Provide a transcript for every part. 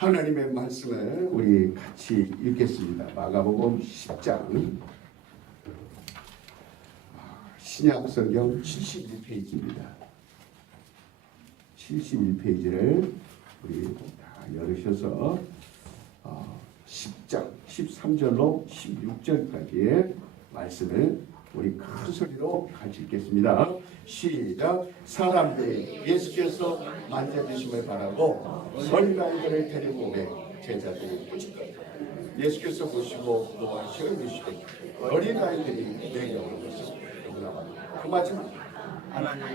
하나님의 말씀을 우리 같이 읽겠습니다. 마가복음 10장 신약성경 71페이지입니다. 71페이지를 우리 다 열으셔서 10장 13절로 16절까지의 말씀을 우리 큰 소리로 같이 읽겠습니다. 시작. 사람들이 예수께서 만져주심을 바라고 어린아이들을 데리고 오매 제자들이 꾸짖거리고 예수께서 보시고 노하시어 이르시되 어린아이들이 내게 오는 것은 누구나 그 마지막 하나님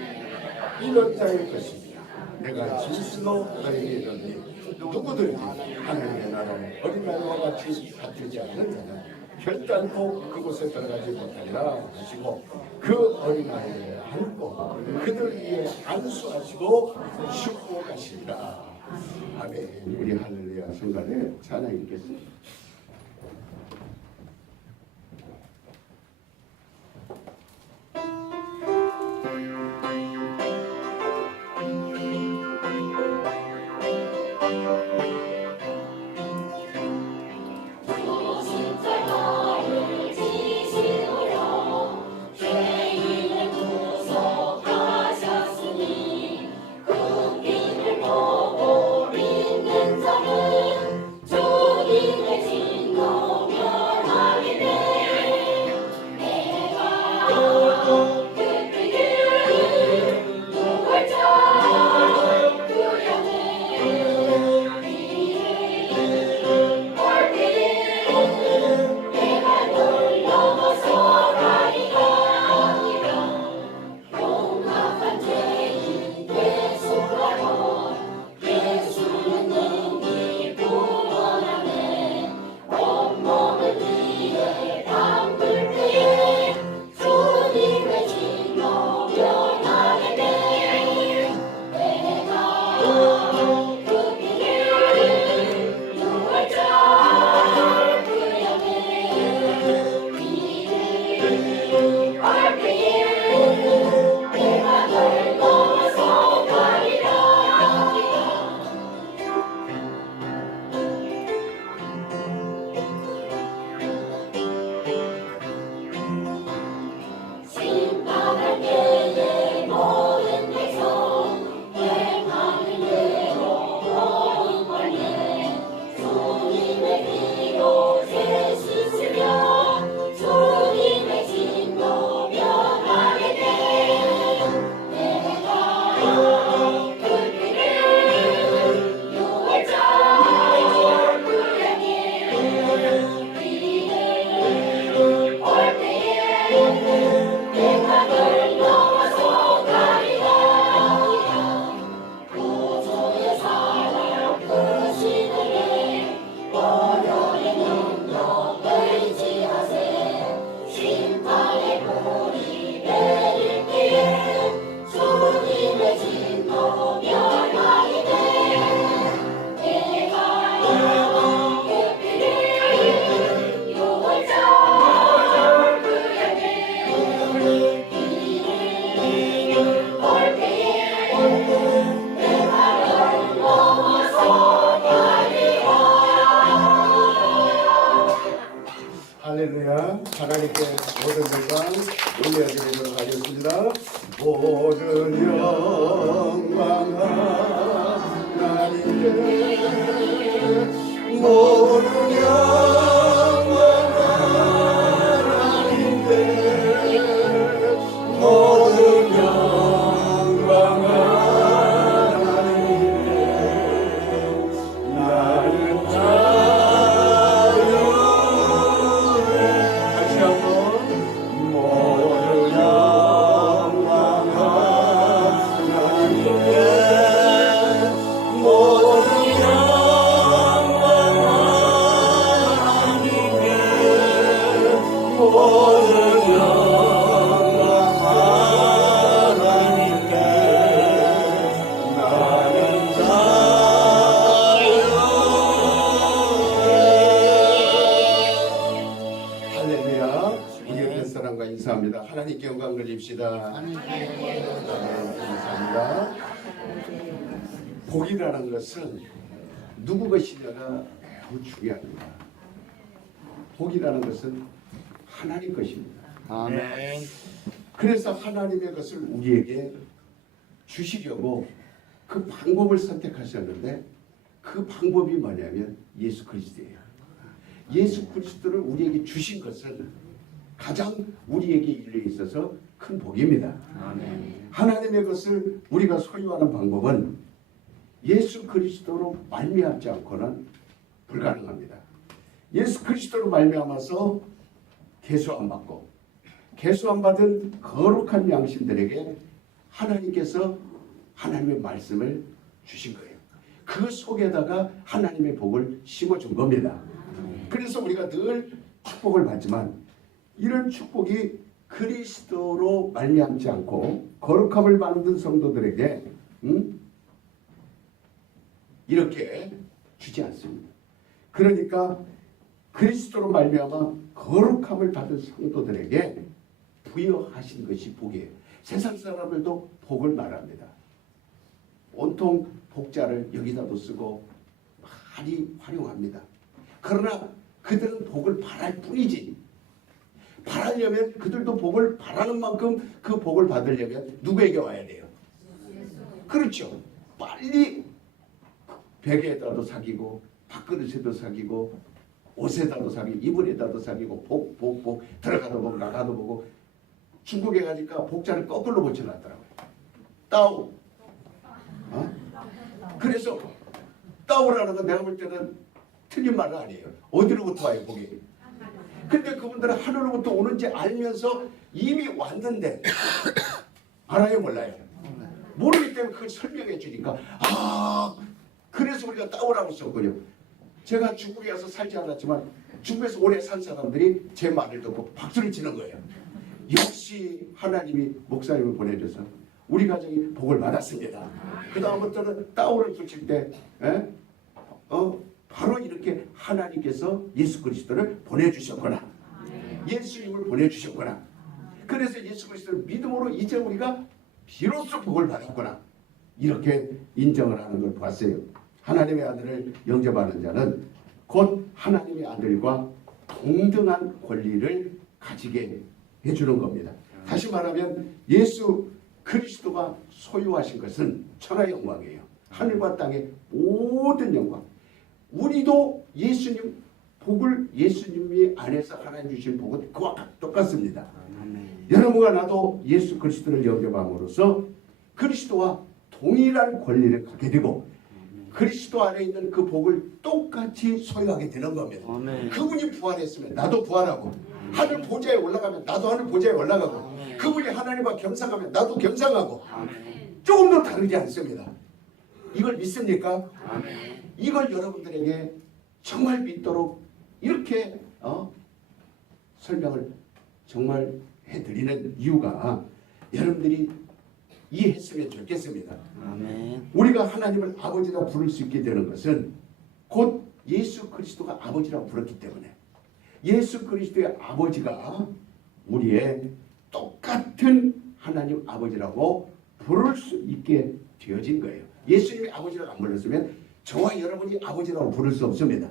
이런 자일 것입니다. 내가 진실로 너희에게 이르노니 누구든지 하나님의 나라에 어린아이와 같이 다투지 않는 자는 결단코 그곳에 들어가지 못하리라 하시고 그 어린아이를 안고 그들 위에 안수하시고 싣고 가시리라. 아멘. 우리 할렐루야 성가대 찬양 읽겠습니다. 할렐루야. 하나님께 모든 영광 올려드리도록 하겠습니다. 모든 영광 하나님께 모든 영광 하나님께 모든 영광 하나님께 나는 인사합니다. 하나님께 영광 돌립시다. 감사합니다. 복이라는 것은 누구 것이냐가 매우 중요합니다. 복이라는 것은 하나님 것입니다. 아멘. 그래서 하나님의 것을 우리에게 주시려고 그 방법을 선택하셨는데 그 방법이 뭐냐면 예수 그리스도예요. 예수 그리스도를 우리에게 주신 것은 가장 우리에게 일에 있어서 큰 복입니다. 아멘. 하나님의 것을 우리가 소유하는 방법은 예수 그리스도로 말미암지 않고는 불가능합니다. 예수 그리스도로 말미암아서 계수 안 받고 계수 안 받은 거룩한 양심들에게 하나님께서 하나님의 말씀을 주신 거예요. 그 속에다가 하나님의 복을 심어준 겁니다. 그래서 우리가 늘 축복을 받지만 이런 축복이 그리스도로 말미암지 않고 거룩함을 받는 성도들에게 이렇게 주지 않습니다. 그러니까 그리스도로 말미암아 거룩함을 받은 성도들에게 부여하신 것이 복이에요. 세상 사람들도 복을 말합니다. 온통 복자를 여기다도 쓰고 많이 활용합니다. 그러나 그들은 복을 바랄 뿐이지. 바라려면 그들도 복을 바라는 만큼 그 복을 받으려면 누구에게 와야 돼요? 그렇죠. 빨리 베개에다도 사귀고 밥그릇에도 사귀고 옷에다도 사귀고 이불에다도 사귀고 복 들어가도 보고 나가도 보고 중국에 가니까 복자를 거꾸로 붙여놨더라고요. 따오. 그래서 따오라는 건 내가 볼 때는 틀린 말은 아니에요. 어디로부터 와요 복이? 근데 그분들은 하늘로부터 오는지 알면서 이미 왔는데 알아요 몰라요? 모르기 때문에 그걸 설명해 주니까 그래서 우리가 따오라고 썼군요. 제가 중국에 가서 살지 않았지만 중국에서 오래 산 사람들이 제 말을 듣고 박수를 치는 거예요. 역시 하나님이 목사님을 보내줘서 우리 가정이 복을 받았습니다. 그 다음부터는 따오를 붙일 때 바로 이렇게 하나님께서 예수 그리스도를 보내주셨구나. 예수님을 보내주셨구나. 그래서 예수 그리스도를 믿음으로 이제 우리가 비로소 복을 받았구나. 이렇게 인정을 하는 걸 봤어요. 하나님의 아들을 영접하는 자는 곧 하나님의 아들과 동등한 권리를 가지게 해주는 겁니다. 다시 말하면 예수 그리스도가 소유하신 것은 천하의 영광이에요. 하늘과 땅의 모든 영광. 우리도 예수님 복을 예수님이 안에서 하나님 주신 복은 그와 똑같습니다. 여러분과 나도 예수 그리스도를 영접함으로써 그리스도와 동일한 권리를 갖게 되고 그리스도 안에 있는 그 복을 똑같이 소유하게 되는 겁니다. 그분이 부활했으면 나도 부활하고 하늘 보좌에 올라가면 나도 하늘 보좌에 올라가고 그분이 하나님과 겸상하면 나도 겸상하고 조금도 다르지 않습니다. 이걸 믿습니까? 이걸 여러분들에게 정말 믿도록 이렇게 설명을 정말 해드리는 이유가 여러분들이 이해했으면 좋겠습니다. 우리가 하나님을 아버지라고 부를 수 있게 되는 것은 곧 예수 그리스도가 아버지라고 불렀기 때문에 예수 그리스도의 아버지가 우리의 똑같은 하나님 아버지라고 부를 수 있게 되어진 거예요. 예수님이 아버지라고 안 불렀으면 저와 여러분이 아버지라고 부를 수 없습니다.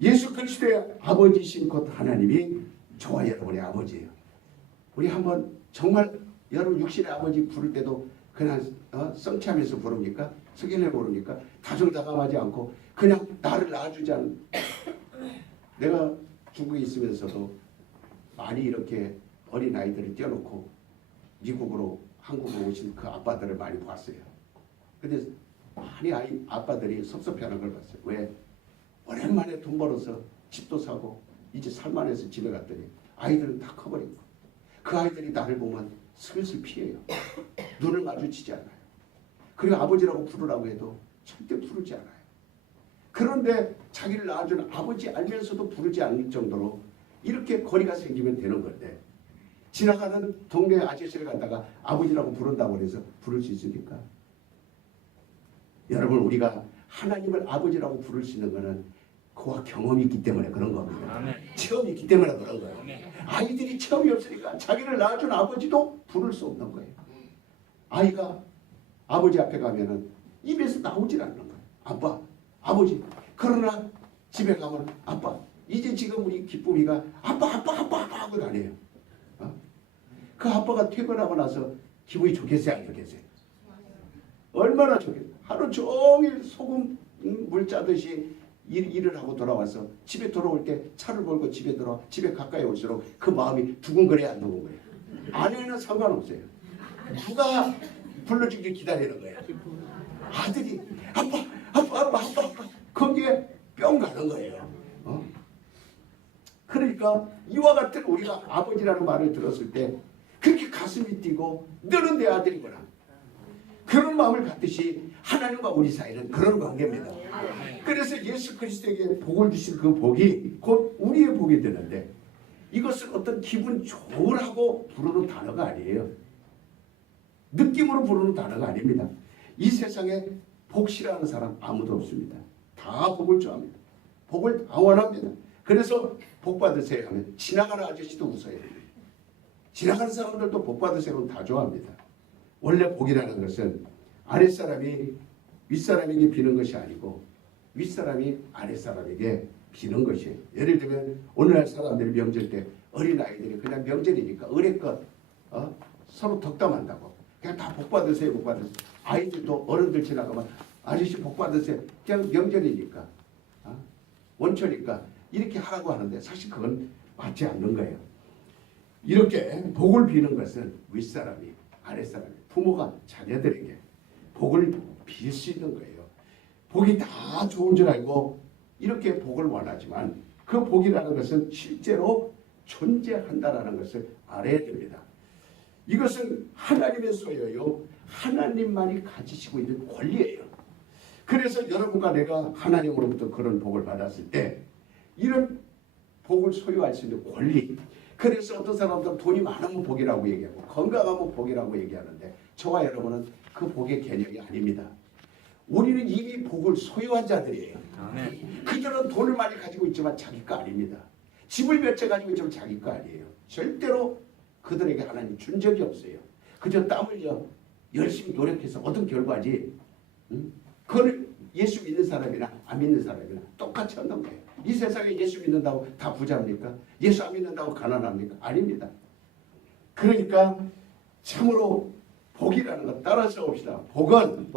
예수 그리스도의 아버지신 곧 하나님이 저와 여러분의 아버지예요. 우리 한번 정말 여러분 육신의 아버지 부를 때도 그냥 성취하면서 부릅니까? 석연해 부릅니까? 다정다감하지 않고 그냥 나를 낳아주지 않는 내가 중국에 있으면서도 많이 이렇게 어린 아이들을 떼어놓고 미국으로 한국으로 오신 그 아빠들을 많이 봤어요. 근데 많이 아빠들이 섭섭해하는 걸 봤어요. 왜? 오랜만에 돈 벌어서 집도 사고 이제 살만해서 집에 갔더니 아이들은 다 커버리고 그 아이들이 나를 보면 슬슬 피해요. 눈을 마주치지 않아요. 그리고 아버지라고 부르라고 해도 절대 부르지 않아요. 그런데 자기를 낳아준 아버지 알면서도 부르지 않을 정도로 이렇게 거리가 생기면 되는 건데 지나가는 동네 아저씨를 갖다가 아버지라고 부른다고 해서 부를 수 있습니까? 여러분 우리가 하나님을 아버지라고 부를 수 있는 것은 그와 경험이 있기 때문에 그런 겁니다. 체험이 있기 때문에 그런 거예요. 아이들이 체험이 없으니까 자기를 낳아준 아버지도 부를 수 없는 거예요. 아이가 아버지 앞에 가면은 입에서 나오질 않는 거예요. 아빠 아버지. 그러나 집에 가면 아빠. 이제 지금 우리 기쁨이가 아빠 하고 다녀요. 그 아빠가 퇴근하고 나서 기분이 좋겠어요, 안 좋겠어요? 얼마나 좋겠어요. 하루 종일 소금 물 짜듯이 일을 하고 돌아와서 집에 돌아올 때 차를 몰고 집에 가까이 올수록 그 마음이 두근거려야 안 두근거려요. 아내는 상관없어요. 누가 불러주길 기다리는 거예요. 아들이 아빠 거기에 뿅 가는 거예요. 그러니까 이와 같은 우리가 아버지라는 말을 들었을 때 그렇게 가슴이 뛰고 너는 내 아들이구나. 그런 마음을 갖듯이 하나님과 우리 사이는 그런 관계입니다. 그래서 예수 그리스도에게 복을 주신 그 복이 곧 우리의 복이 되는데 이것은 어떤 기분 좋으라고 부르는 단어가 아니에요. 느낌으로 부르는 단어가 아닙니다. 이 세상에 복 싫어하는 사람 아무도 없습니다. 다 복을 좋아합니다. 복을 다 원합니다. 그래서 복 받으세요 하면 지나가는 아저씨도 웃어요. 지나가는 사람들도 복 받으세요 다 좋아합니다. 원래 복이라는 것은 아랫사람이 윗사람에게 비는 것이 아니고 윗사람이 아랫사람에게 비는 것이에요. 예를 들면 오늘날 사람들이 명절 때 어린아이들이 그냥 명절이니까 의례껏 서로 덕담한다고 그냥 다 복 받으세요. 복 받으세요. 아이들도 어른들 지나가면 아저씨 복 받으세요. 그냥 명절이니까 원초니까 이렇게 하라고 하는데 사실 그건 맞지 않는 거예요. 이렇게 복을 비는 것은 윗사람이 아랫사람이 부모가 자녀들에게 복을 빌 수 있는 거예요. 복이 다 좋은 줄 알고 이렇게 복을 원하지만 그 복이라는 것은 실제로 존재한다라는 것을 알아야 됩니다. 이것은 하나님의 소유요. 하나님만이 가지시고 있는 권리예요. 그래서 여러분과 내가 하나님으로부터 그런 복을 받았을 때 이런 복을 소유할 수 있는 권리. 그래서 어떤 사람들은 돈이 많으면 복이라고 얘기하고 건강하면 복이라고 얘기하는데 저와 여러분은 그 복의 개념이 아닙니다. 우리는 이미 복을 소유한 자들이에요. 그들은 돈을 많이 가지고 있지만 자기 거 아닙니다. 집을 몇 채 가지고 있지만 자기 거 아니에요. 절대로 그들에게 하나님 준 적이 없어요. 그저 땀 흘려 열심히 노력해서 얻은 결과지. 그걸 예수 믿는 사람이나 안 믿는 사람이나 똑같이 얻는 거예요. 이 세상에 예수 믿는다고 다 부자입니까? 예수 안 믿는다고 가난합니까? 아닙니다. 그러니까 참으로 복이라는 것 따라서 봅시다. 복은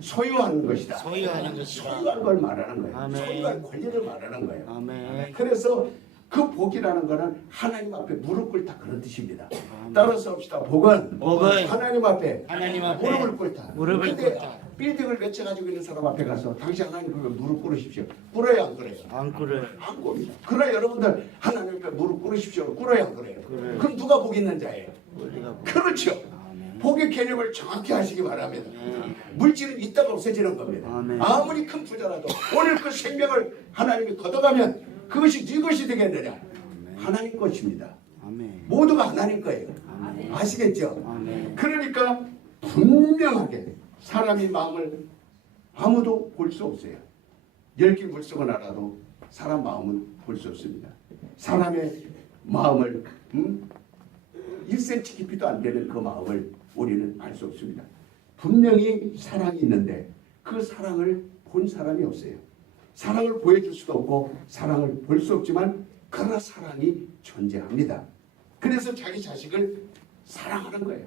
소유하는 것이다. 소유한 걸 말하는 거예요. 아멘. 소유한 권리를 말하는 거예요. 아멘. 그래서 그 복이라는 것은 하나님 앞에 무릎 꿇다 그런 뜻입니다. 따라서 봅시다. 복은 하나님 앞에 무릎을 꿇다. 근데 빌딩을 몇 채 가지고 있는 사람 앞에 가서 당신 하나님 앞에 무릎 꿇으십시오. 꿇어요 안 꿇어요? 안 꿇어요. 안 꿇습니다. 그러나 여러분들 하나님 앞에 무릎 꿇으십시오. 꿇어요 안 꿇어요? 그럼 누가 복 있는 자예요? 그렇죠. 복의 개념을 정확히 하시기 바랍니다. 물질은 있다가 없어지는 겁니다. 아무리 큰 부자라도 오늘 그 생명을 하나님이 걷어가면 그것이 네 것이 되겠느냐? 하나님 것입니다. 모두가 하나님 거예요. 아시겠죠? 그러니까 분명하게 사람의 마음을 아무도 볼 수 없어요. 10개 물속은 알아도 사람 마음은 볼 수 없습니다. 사람의 마음을 1cm 깊이도 안 되는 그 마음을 우리는 알 수 없습니다. 분명히 사랑이 있는데 그 사랑을 본 사람이 없어요. 사랑을 보여줄 수도 없고 사랑을 볼 수 없지만 그러나 사랑이 존재합니다. 그래서 자기 자식을 사랑하는 거예요.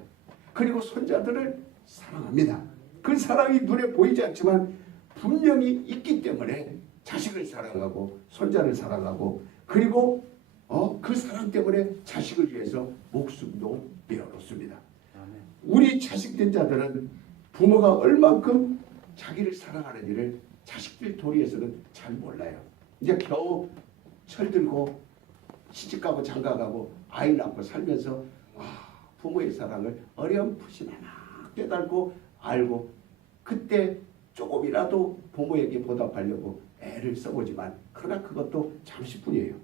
그리고 손자들을 사랑합니다. 그 사랑이 눈에 보이지 않지만 분명히 있기 때문에 자식을 사랑하고 손자를 사랑하고 그리고 그 사랑 때문에 자식을 위해서 목숨도 내어놓습니다. 우리 자식된 자들은 부모가 얼만큼 자기를 사랑하는지를 자식들 도리에서는 잘 몰라요. 이제 겨우 철들고 시집가고 장가가고 아이 낳고 살면서 부모의 사랑을 어렴풋이나마 깨달고 알고 그때 조금이라도 부모에게 보답하려고 애를 써보지만 그러나 그것도 잠시뿐이에요.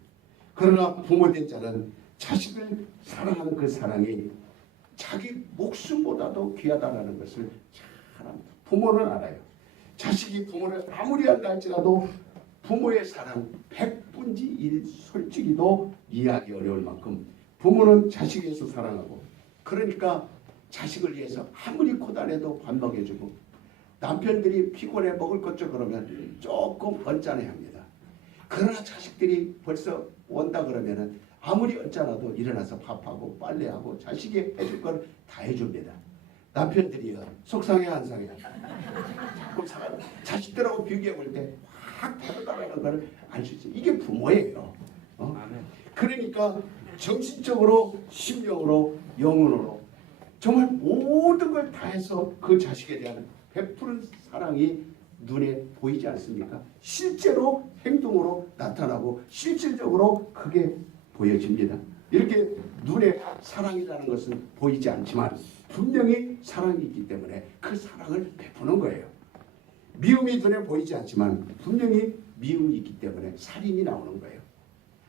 그러나 부모된 자는 자식을 사랑하는 그 사랑이 자기 목숨보다도 귀하다는 것을 잘 압니다. 부모는 알아요. 자식이 부모를 아무리 안다 할지라도 부모의 사랑 100분지 1 솔직히도 이해하기 어려울 만큼 부모는 자식에 의해서 사랑하고 그러니까 자식을 위해서 아무리 고단해도 밥 먹여주고 남편들이 피곤해 먹을 것 좀 그러면 조금 언짢아야 합니다. 그러나 자식들이 벌써 온다 그러면은 아무리 언짢아도 일어나서 밥하고 빨래하고 자식이 해줄 걸 다 해줍니다. 남편들이요 속상해 안 상해? 그럼 자식들하고 비교해 볼 때 확 다르다는 걸 알 수 있어요. 이게 부모예요. 그러니까 정신적으로, 심령으로, 영혼으로 정말 모든 걸 다해서 그 자식에 대한 베푸는 사랑이 눈에 보이지 않습니까? 실제로 행동으로 나타나고 실질적으로 그게 보여집니다. 이렇게 눈에 사랑이라는 것은 보이지 않지만 분명히 사랑이 있기 때문에 그 사랑을 베푸는 거예요. 미움이 눈에 보이지 않지만 분명히 미움이 있기 때문에 살인이 나오는 거예요.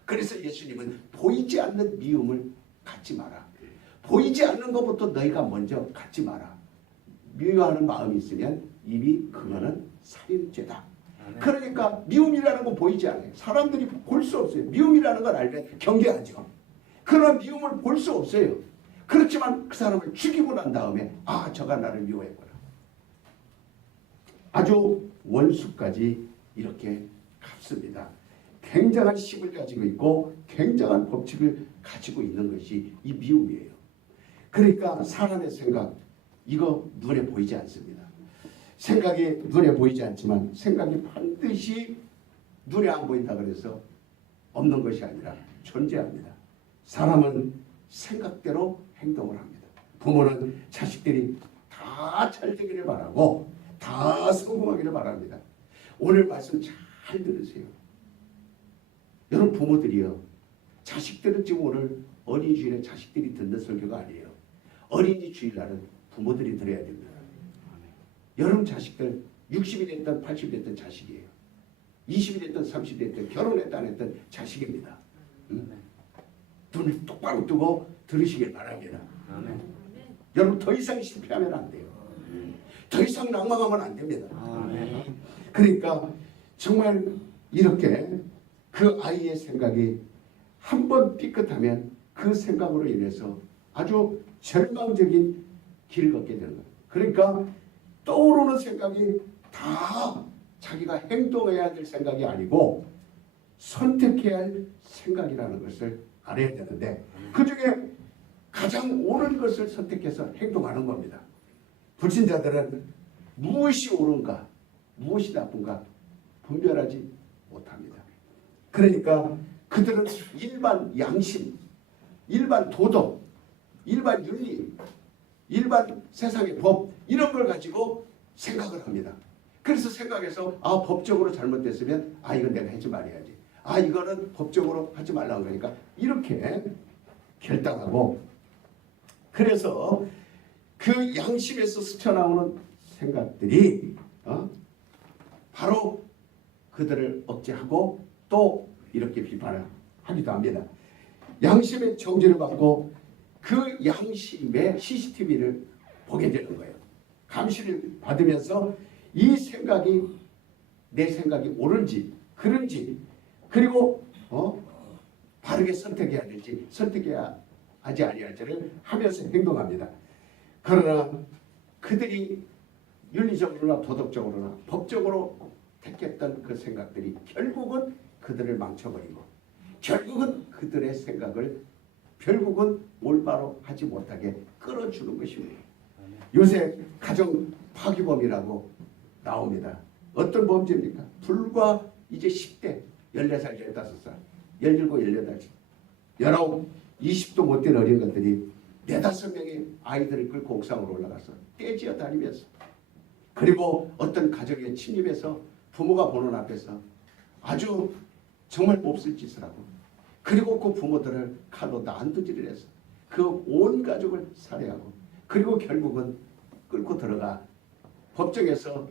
그래서 예수님은 보이지 않는 미움을 갖지 마라. 보이지 않는 것부터 너희가 먼저 갖지 마라. 미워하는 마음이 있으면 이미 그거는 살인죄다. 그러니까 미움이라는 건 보이지 않아요. 사람들이 볼 수 없어요. 미움이라는 걸 알면 경계하죠. 그러나 미움을 볼 수 없어요. 그렇지만 그 사람을 죽이고 난 다음에 아 저가 나를 미워했구나. 아주 원수까지 이렇게 갚습니다. 굉장한 힘을 가지고 있고 굉장한 법칙을 가지고 있는 것이 이 미움이에요. 그러니까 사람의 생각 이거 눈에 보이지 않습니다. 생각이 눈에 보이지 않지만 생각이 반드시 눈에 안 보인다 그래서 없는 것이 아니라 존재합니다. 사람은 생각대로 행동을 합니다. 부모는 자식들이 다 잘 되기를 바라고 다 성공하기를 바랍니다. 오늘 말씀 잘 들으세요. 여러분 부모들이요. 자식들은 지금 오늘 어린이 주일에 자식들이 듣는 설교가 아니에요. 어린이 주일날은 부모들이 들어야 됩니다. 여러분 자식들 60이 됐든 80이 됐든 자식이에요. 20이 됐든 30이 됐든 결혼했다 안 했든 자식입니다. 눈을 똑바로 뜨고 들으시길 바랍니다. 여러분 더 이상 실패하면 안 돼요. 더 이상 낭망하면 안 됩니다. 그러니까 정말 이렇게 그 아이의 생각이 한번 삐끗하면 그 생각으로 인해서 아주 절망적인 길을 걷게 되는 거예요. 그러니까 떠오르는 생각이 다 자기가 행동해야 될 생각이 아니고 선택해야 할 생각이라는 것을 알아야 되는데 그중에 가장 옳은 것을 선택해서 행동하는 겁니다. 불신자들은 무엇이 옳은가 무엇이 나쁜가 분별하지 못합니다. 그러니까 그들은 일반 양심, 일반 도덕, 일반 윤리, 일반 세상의 법 이런 걸 가지고 생각을 합니다. 그래서 생각해서 아 법적으로 잘못됐으면 아 이건 내가 하지 말아야지. 아 이거는 법적으로 하지 말라는 거니까 이렇게 결단하고 그래서 그 양심에서 스쳐나오는 생각들이 바로 그들을 억제하고 또 이렇게 비판을 하기도 합니다. 양심의 정지를 받고 그 양심의 CCTV를 보게 되는 거예요. 감시를 받으면서 이 생각이 내 생각이 옳은지 그른지 그리고 바르게 선택해야 될지 선택해야 하지 아니할지를 하면서 행동합니다. 그러나 그들이 윤리적으로나 도덕적으로나 법적으로 택했던 그 생각들이 결국은 그들을 망쳐버리고 결국은 그들의 생각을 결국은 올바로 하지 못하게 끌어주는 것입니다. 요새 가정 파기범이라고 나옵니다. 어떤 범죄입니까? 불과 이제 10대, 14살, 15살, 17, 18살, 19, 20도 못된 어린 것들이 4-5명의 아이들을 끌고 옥상으로 올라가서 떼지어 다니면서 그리고 어떤 가정에 침입해서 부모가 보는 앞에서 아주 정말 몹쓸 짓을 하고 그리고 그 부모들을 칼로 난도질을 해서 그 온 가족을 살해하고 그리고 결국은 끌고 들어가 법정에서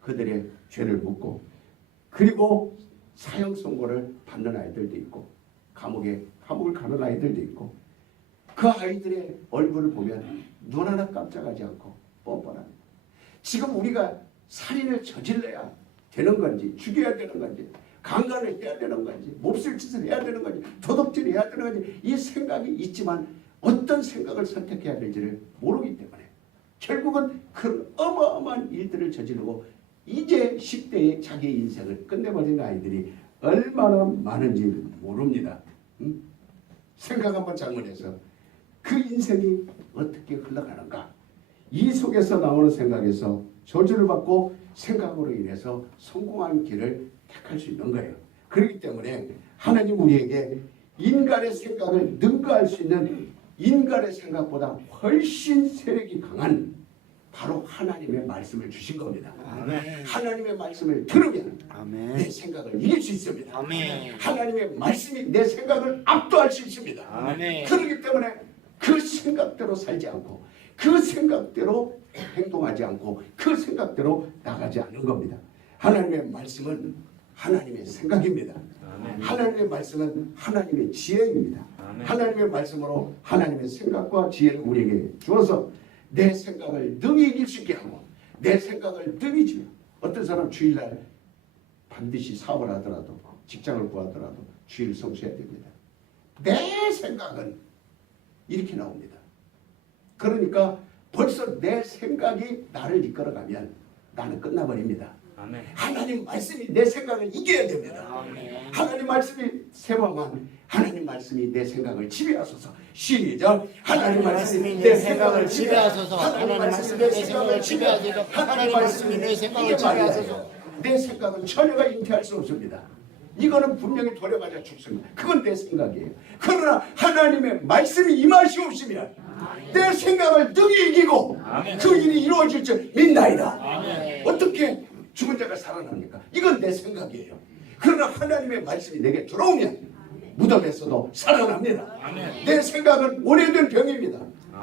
그들의 죄를 묻고 그리고 사형 선고를 받는 아이들도 있고 감옥을 가는 아이들도 있고 그 아이들의 얼굴을 보면 눈 하나 깜짝하지 않고 뻔뻔합니다. 지금 우리가 살인을 저질러야 되는 건지 죽여야 되는 건지 강간을 해야 되는 건지 몹쓸 짓을 해야 되는 건지 도덕질을 해야 되는 건지 이 생각이 있지만 어떤 생각을 선택해야 될지를 모르기 때문에 결국은 그런 어마어마한 일들을 저지르고 이제 10대에 자기의 인생을 끝내버린 아이들이 얼마나 많은지 모릅니다. 생각 한번 잘못해서 그 인생이 어떻게 흘러가는가. 이 속에서 나오는 생각에서 저주를 받고 생각으로 인해서 성공하는 길을 택할 수 있는 거예요. 그렇기 때문에 하나님 우리에게 인간의 생각을 능가할 수 있는 인간의 생각보다 훨씬 세력이 강한 바로 하나님의 말씀을 주신 겁니다. 아멘. 하나님의 말씀을 들으면 아멘. 내 생각을 이길 수 있습니다. 아멘. 하나님의 말씀이 내 생각을 압도할 수 있습니다. 아멘. 그렇기 때문에 그 생각대로 살지 않고 그 생각대로 행동하지 않고 그 생각대로 나가지 않는 겁니다. 하나님의 말씀은 하나님의 생각입니다. 아멘. 하나님의 말씀은 하나님의 지혜입니다. 아멘. 하나님의 말씀으로 하나님의 생각과 지혜를 우리에게 주어서 내 생각을 능히 이길 수 있게 하고 내 생각을 능히 주며 어떤 사람 주일날 반드시 사업을 하더라도 직장을 구하더라도 주일 성수해야 됩니다. 내 생각은 이렇게 나옵니다. 그러니까 벌써 내 생각이 나를 이끌어가면 나는 끝나버립니다. 아멘. 하나님 말씀이 내 생각을 이겨야 됩니다. 아멘. 하나님 말씀이 세번만 하나님 말씀이 내 생각을 지배하소서. 시작. 하나님 말씀이 내 생각을 지배하소서. 하나님 말씀이 내 생각을 지배하소서. 하나님 말씀이 내 생각을 지배하소서. 내 생각은 처녀가 잉태할 수 없습니다. 이거는 분명히 돌아가자 죽습니다. 그건 내 생각이에요. 그러나 하나님의 말씀이 임하시옵시면 내 생각을 능히 이기고 그 일이 이루어질 줄 믿나이다. 어떻게 죽은 자가 살아납니까? 이건 내 생각이에요. 그러나 하나님의 말씀이 내게 들어오면 무덤에서도 살아납니다. 내 생각은 오래된 병입니다.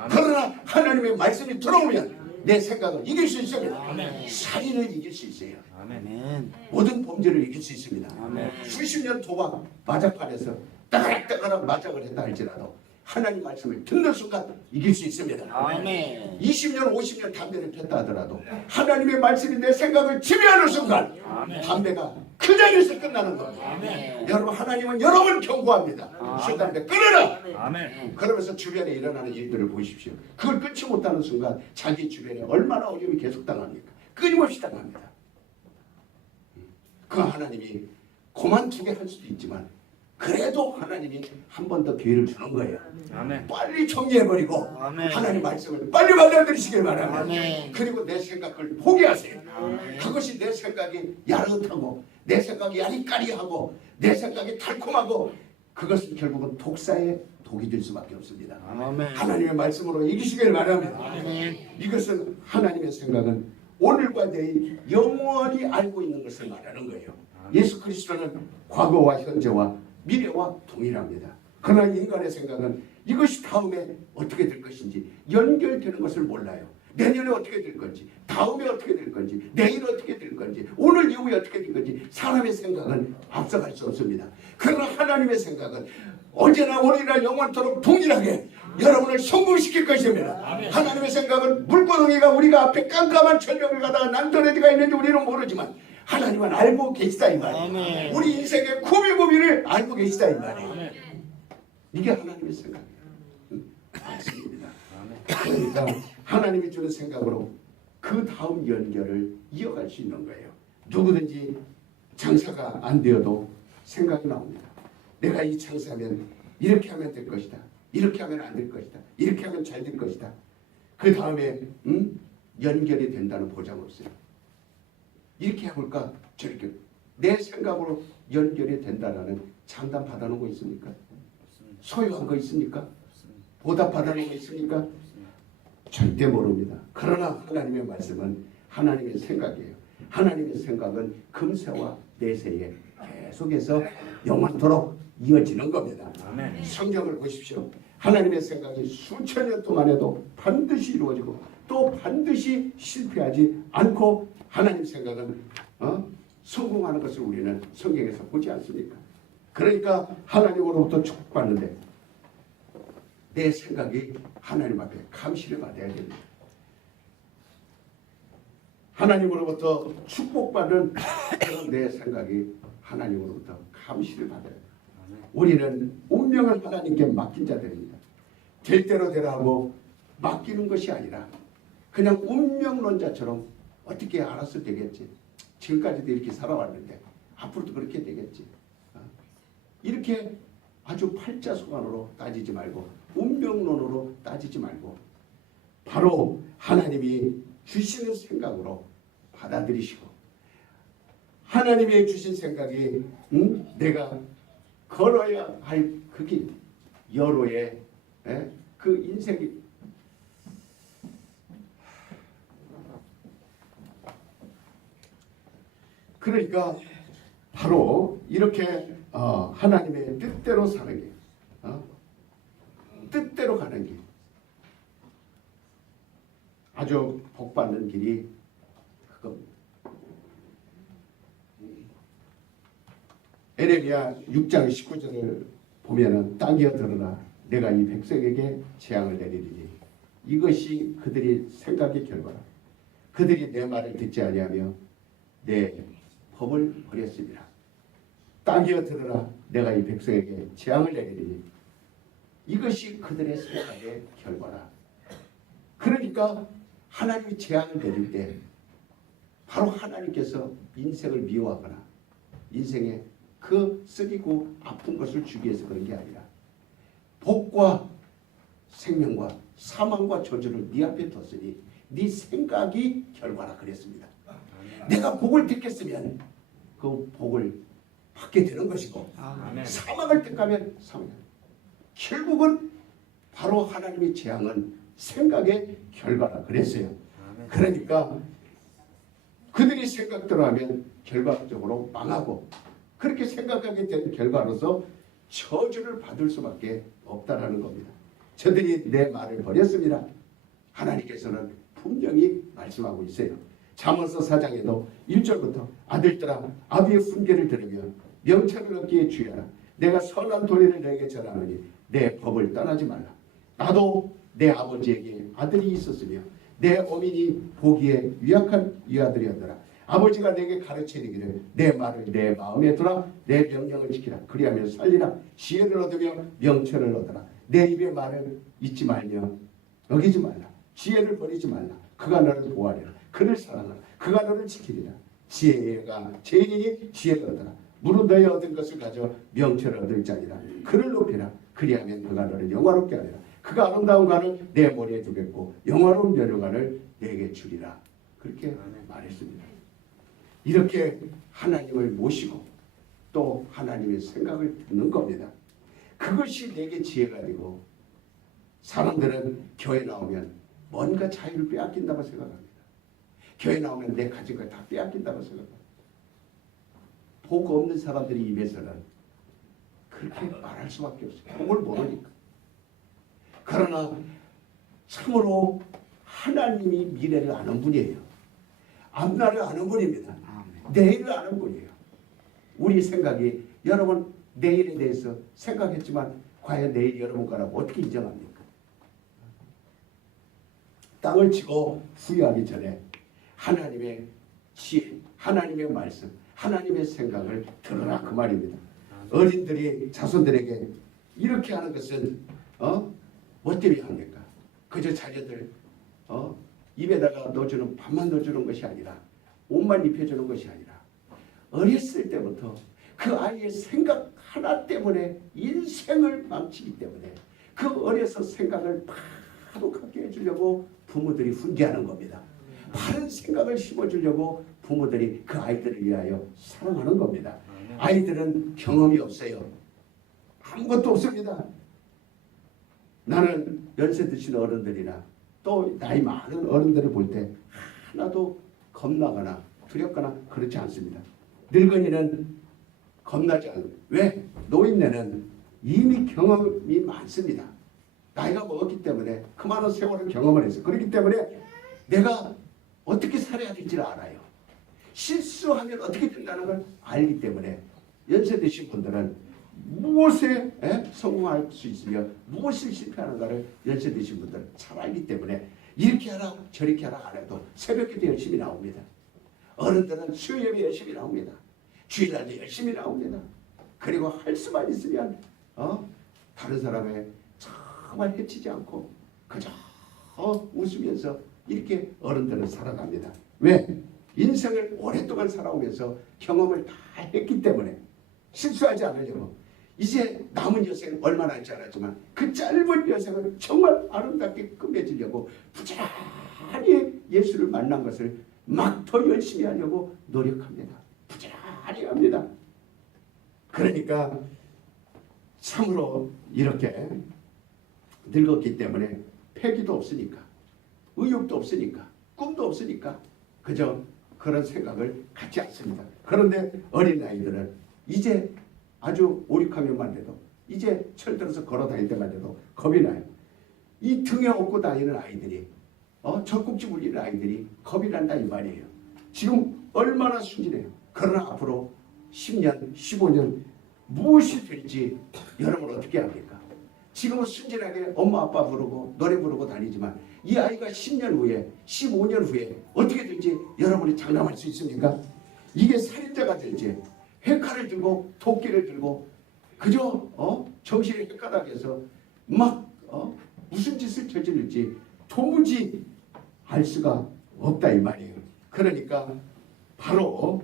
그러나 하나님의 말씀이 들어오면 내 생각을 이길 수 있습니다. 살인을 이길 수 있어요. 아멘. 모든 범죄를 이길 수 있습니다. 아멘. 수십 년 동안 마작판에서 따가락 마작을 했다 할지라도 하나님 말씀을 듣는 순간 이길 수 있습니다. 아멘. 20년 50년 담배를 폈다 하더라도 하나님의 말씀이 내 생각을 지배하는 순간 담배가 그 자리에서 끝나는 겁니다. 아멘. 여러분 하나님은 여러분을 경고합니다. 술 담배 끊어라. 아멘. 그러면서 주변에 일어나는 일들을 보십시오. 그걸 끊지 못하는 순간 자기 주변에 얼마나 어려움이 계속 당합니까? 끊임없이 당합니다. 그 하나님이 그만두게 할 수도 있지만 그래도 하나님이 한 번 더 기회를 주는 거예요. 아멘. 빨리 정리해버리고 아멘. 하나님 말씀을 빨리 받아들이시길 바랍니다. 아멘. 그리고 내 생각을 포기하세요. 아멘. 그것이 내 생각이 야릇하고 내 생각이 야리까리하고 내 생각이 달콤하고 그것은 결국은 독사의 독이 될 수밖에 없습니다. 아멘. 하나님의 말씀으로 이기시길 바랍니다. 아멘. 이것은 하나님의 생각은 오늘과 내일 영원히 알고 있는 것을 말하는 거예요. 예수 그리스도는 과거와 현재와 미래와 동일합니다. 그러나 인간의 생각은 이것이 다음에 어떻게 될 것인지 연결되는 것을 몰라요. 내년에 어떻게 될 건지, 다음에 어떻게 될 건지, 내일 어떻게 될 건지, 오늘 이후에 어떻게 될 건지 사람의 생각은 앞서갈 수 없습니다. 그러나 하나님의 생각은 언제나 오늘이나 영원토록 동일하게 여러분을 성공시킬 것입니다. 하나님의 생각은 물고덩이가 우리가 앞에 깜깜한 절벽을 가다가 난도레디가 있는지 우리는 모르지만 하나님은 알고 계시다 이 말이에요. 아멘. 우리 인생의 구비구비를 알고 계시다 이 말이에요. 이게 하나님의 생각이에요. 맞습니다. 그러니까 하나님이 주는 생각으로 그 다음 연결을 이어갈 수 있는 거예요. 누구든지 장사가 안 되어도 생각이 나옵니다. 내가 이 장사하면 이렇게 하면 될 것이다. 이렇게 하면 안 될 것이다. 이렇게 하면 잘 될 것이다. 그 다음에 연결이 된다는 보장 없어요. 이렇게 해볼까? 저렇게 내 생각으로 연결이 된다라는 장담 받아놓은 거 있습니까? 소유한 거 있습니까? 보답 받아놓은 거 있습니까? 절대 모릅니다. 그러나 하나님의 말씀은 하나님의 생각이에요. 하나님의 생각은 금세와 내세에 계속해서 영원토록 이어지는 겁니다. 아멘. 성경을 보십시오. 하나님의 생각이 수천 년 동안 해도 반드시 이루어지고 또 반드시 실패하지 않고 하나님 생각은 성공하는 것을 우리는 성경에서 보지 않습니까? 그러니까 하나님으로부터 축복받는데 내 생각이 하나님 앞에 감시를 받아야 됩니다. 하나님으로부터 축복받은 그런 내 생각이 하나님으로부터 감시를 받아야 돼요. 우리는 운명을 하나님께 맡긴 자들입니다. 될 대로 되라 하고 맡기는 것이 아니라 그냥 운명론자처럼 어떻게 알아서 되겠지. 지금까지도 이렇게 살아왔는데 앞으로도 그렇게 되겠지. 이렇게 아주 팔자소관으로 따지지 말고 운명론으로 따지지 말고 바로 하나님이 주시는 생각으로 받아들이시고 하나님의 주신 생각이 내가 걸어야 할 그게 여로의 그 인생이 그러니까 바로 이렇게 하나님의 뜻대로 사는 게 뜻대로 가는 길 아주 복받는 길이 그겁니다. 에레미야 6장 19절을 보면은 땅이여 들으라 내가 이 백성에게 재앙을 내리리니 이것이 그들이 생각의 결과라. 그들이 내 말을 듣지 아니하며 내 법을 버렸습니다. 땅이여 들으라 내가 이 백성에게 재앙을 내리리니 이것이 그들의 생각의 결과라. 그러니까 하나님이 재앙을 내릴 때 바로 하나님께서 인생을 미워하거나 인생에 그 쓰리고 아픈 것을 주기 위해서 그런 게 아니라 복과 생명과 사망과 저주를 네 앞에 뒀으니 네 생각이 결과라 그랬습니다. 내가 복을 택했으면 그 복을 받게 되는 것이고 사망을 택하면 사망. 결국은 바로 하나님의 재앙은 생각의 결과라 그랬어요. 그러니까 그들이 생각대로 하면 결과적으로 망하고 그렇게 생각하게 된 결과로서 저주를 받을 수밖에 없다라는 겁니다. 저들이 내 말을 버렸습니다. 하나님께서는 분명히 말씀하고 있어요. 잠언서 4장에도 1절부터 아들들아 아비의 훈계를 들으며 명철을 얻기에 주의하라. 내가 선한 도리를 너에게 전하노니 내 법을 떠나지 말라. 나도 내 아버지에게 아들이 있었으며 내 어민이 보기에 유약한 유아들이었더라. 아버지가 내게 가르치기를 내 말을 내 마음에 두라. 내 명령을 지키라. 그리하면 살리라. 지혜를 얻으며 명철을 얻으라. 내 입의 말을 잊지 말며 어기지 말라. 지혜를 버리지 말라. 그가 너를 보호하리라. 그를 사랑하라. 그가 너를 지키리라. 지혜가 죄인이니 지혜를 얻어라. 무릇 너희 얻은 것을 가져 명철을 얻을 자니라. 그를 높이라. 그리하면 그가 너를 영화롭게 하리라. 그가 아름다운 관을 내 머리에 두겠고 영화로운 면류관을 내게 주리라. 그렇게 말했습니다. 이렇게 하나님을 모시고 또 하나님의 생각을 듣는 겁니다. 그것이 내게 지혜가 되고 사람들은 교회 나오면 뭔가 자유를 빼앗긴다고 생각합니다. 교회 나오면 내 가진 걸 다 빼앗긴다고 생각합니다. 복 없는 사람들이 입에서는 그렇게 말할 수밖에 없어요. 복을 모르니까. 그러나 참으로 하나님이 미래를 아는 분이에요. 앞날을 아는 분입니다. 내일을 아는 분이에요. 우리 생각이 여러분 내일에 대해서 생각했지만 과연 내일이 여러분 거라고 어떻게 인정합니까? 땅을 치고 후회하기 전에 하나님의 지혜, 하나님의 말씀, 하나님의 생각을 들어라 그 말입니다. 어린들이 자손들에게 이렇게 하는 것은 뭐 때문에 합니까? 그저 자녀들 입에다가 넣어주는 밥만 넣어주는 것이 아니라 옷만 입혀주는 것이 아니라 어렸을 때부터 그 아이의 생각 하나 때문에 인생을 망치기 때문에 그 어려서 생각을 파독하게 해주려고 부모들이 훈계하는 겁니다. 바른 생각을 심어주려고 부모들이 그 아이들을 위하여 사랑하는 겁니다. 아이들은 경험이 없어요. 아무것도 없습니다. 나는 연세 드신 어른들이나 또 나이 많은 어른들을 볼 때 하나도 겁나거나 두렵거나 그렇지 않습니다. 늙은이는 겁나지 않아요. 왜? 노인네는 이미 경험이 많습니다. 나이가 먹었기 때문에 그 많은 세월을 경험을 해서 그렇기 때문에 내가 어떻게 살아야 될지를 알아요. 실수하면 어떻게 된다는 걸 알기 때문에 연세 드신 분들은 무엇에 성공할 수 있으며 무엇을 실패하는가를 연세 드신 분들은 잘 알기 때문에 이렇게 하라 저렇게 하라 안 해도 새벽기도 열심히 나옵니다. 어른들은 수요예배 열심히 나옵니다. 주일날도 열심히 나옵니다. 그리고 할 수만 있으면 다른 사람의 정말 해치지 않고 그저 웃으면서 이렇게 어른들은 살아갑니다. 왜? 인생을 오랫동안 살아오면서 경험을 다 했기 때문에 실수하지 않으려고. 이제 남은 여생 얼마 남지 않았지만 그 짧은 여생을 정말 아름답게 끝맺으려고 부지런히 예수를 만난 것을 막 더 열심히 하려고 노력합니다. 부지런히 합니다. 그러니까 참으로 이렇게 늙었기 때문에 패기도 없으니까, 의욕도 없으니까, 꿈도 없으니까 그저 그런 생각을 갖지 않습니다. 그런데 어린아이들은 이제 아주 5, 6학년만 돼도, 이제 철들어서 걸어 다닐 때만 돼도 겁이 나요. 이 등에 업고 다니는 아이들이, 젖꼭지 물리는 아이들이 겁이 난다 이 말이에요. 지금 얼마나 순진해요. 그러나 앞으로 10년, 15년 무엇이 될지 여러분 어떻게 합니까? 지금은 순진하게 엄마 아빠 부르고 노래 부르고 다니지만 이 아이가 10년 후에, 15년 후에 어떻게 될지 여러분이 장담할 수 있습니까? 이게 살인자가 될지, 핵칼을 들고 도끼를 들고 그저 정신이 헷가닥해서 막 무슨 짓을 저지를지 도무지 알 수가 없다 이 말이에요. 그러니까 바로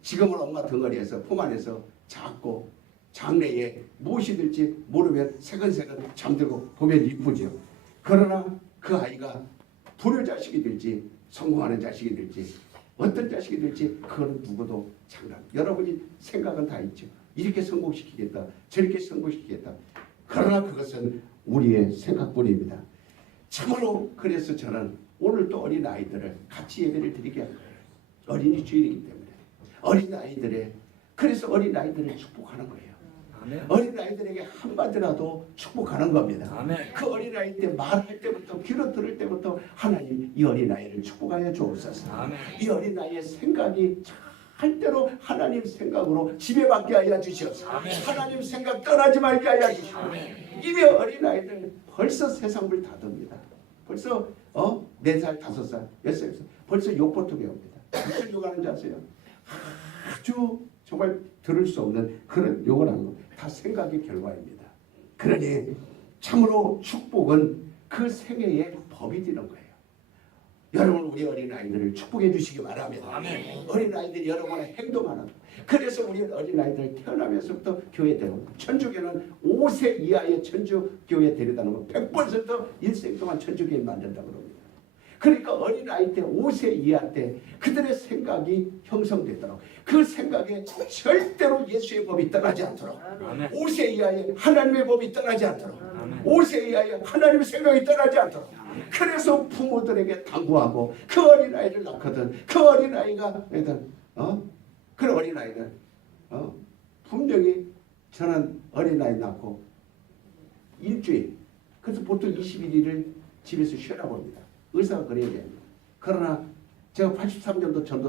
지금은 엄마 덩어리에서 품 안에서 작고 장래에 무엇이 될지 모르면 새근새근 잠들고 보면 이쁘죠. 그러나 그 아이가 불효 자식이 될지 성공하는 자식이 될지 어떤 자식이 될지 그건 누구도 장담. 여러분이 생각은 다 있죠. 이렇게 성공시키겠다, 저렇게 성공시키겠다. 그러나 그것은 우리의 생각뿐입니다. 참으로 그래서 저는 오늘 또 어린아이들을 같이 예배를 드리게 한 거예요. 어린이 주일이기 때문에 어린아이들의, 그래서 어린아이들을 축복하는 거예요. 아멘. 어린아이들에게 한마디라도 축복하는 겁니다. 아멘. 그 어린아이 때 말할 때부터 귀로 들을 때부터 하나님 이 어린아이를 축복하여 주옵소서. 아멘. 이 어린아이의 생각이 절대로 하나님 생각으로 지배받게 하여 주시옵소서. 아멘. 하나님 생각 떠나지 말게 하여 주시옵소서. 이미 어린아이들 벌써 세상을 다룹니다. 벌써 4살, 5살, 6살 벌써 욕보통 배웁니다. 무슨 욕하는지 아세요? 아주 정말 들을 수 없는 그런 욕을 하는 거 다 생각의 결과입니다. 그러니 참으로 축복은 그 생애의 법이 되는 거예요. 여러분 우리 어린아이들을 축복해 주시기 바랍니다. 아멘. 어린아이들이 여러분의 행동하는, 그래서 우리 어린아이들 태어나면서부터 교회 데려오고, 천주교는 5세 이하의 천주교회 데려다는 건 100% 일생 동안 천주교인 만든다고 합니다. 그러니까 어린아이 때 5세 이하 때 그들의 생각이 형성되도록, 그 생각에 절대로 예수의 법이 떠나지 않도록, 아멘. 5세 이하의 하나님의 법이 떠나지 않도록, 아멘. 5세 이하의 하나님의 생각이 떠나지 않도록, 그래서 부모들에게 당부하고 그 어린아이를 낳거든 그 어린아이가 그 어린아이는 분명히 저는 어린아이 낳고 일주일, 그래서 보통 21일을 집에서 쉬라고 합니다. 의사가 그래야 됩니다. 그러나 제가 83년도 전도사